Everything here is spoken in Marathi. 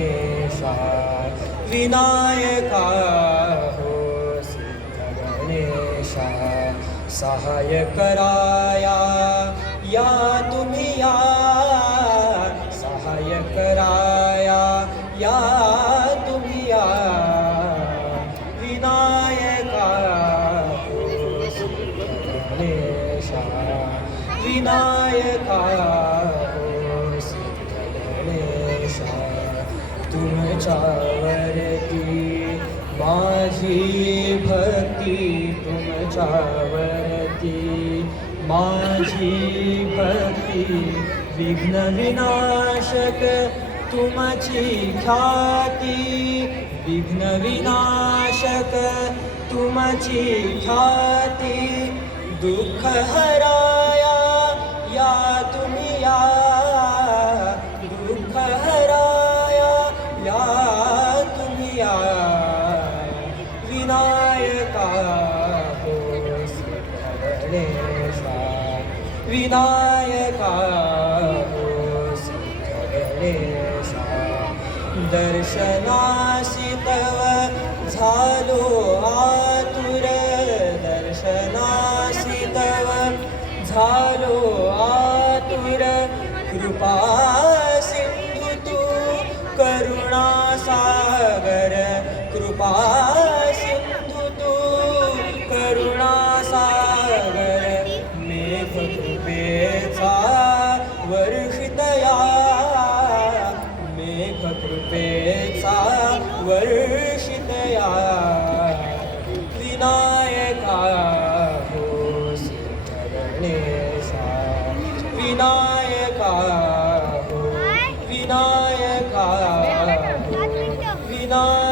गणेशा विनायका हो सिद्ध गणेशा सहाय कराया या तुम्ही या सहाय कराया या तुम्ही या विनायका हो सिद्ध गणेशा विनायका हो सिद्ध गणेशा तुमच्यावरती माझी भक्ती तुमच्यावरती माझी भक्ती विघ्न विनाशक तुमची ख्याती विघ्न विनाशक तुमची ख्याती दुःख हराया या तुम्ही या दुःख हराया या तुम्ही या विनायका हो सिद्ध गणेशा विनायका हो सिद्ध गणेशा दर्शनासी तव झालो आतुर दर्शनासी तव झालो आतुर कृपा सिंधु तू करुणा सागर कृपा सिंधु तू करुणा सागर मेघ कृपेचा वर्षितया मेघ कृपेचा वर्षितया विनायका हो सिद्ध गणेशा विनायका हो विनायका हो विनायका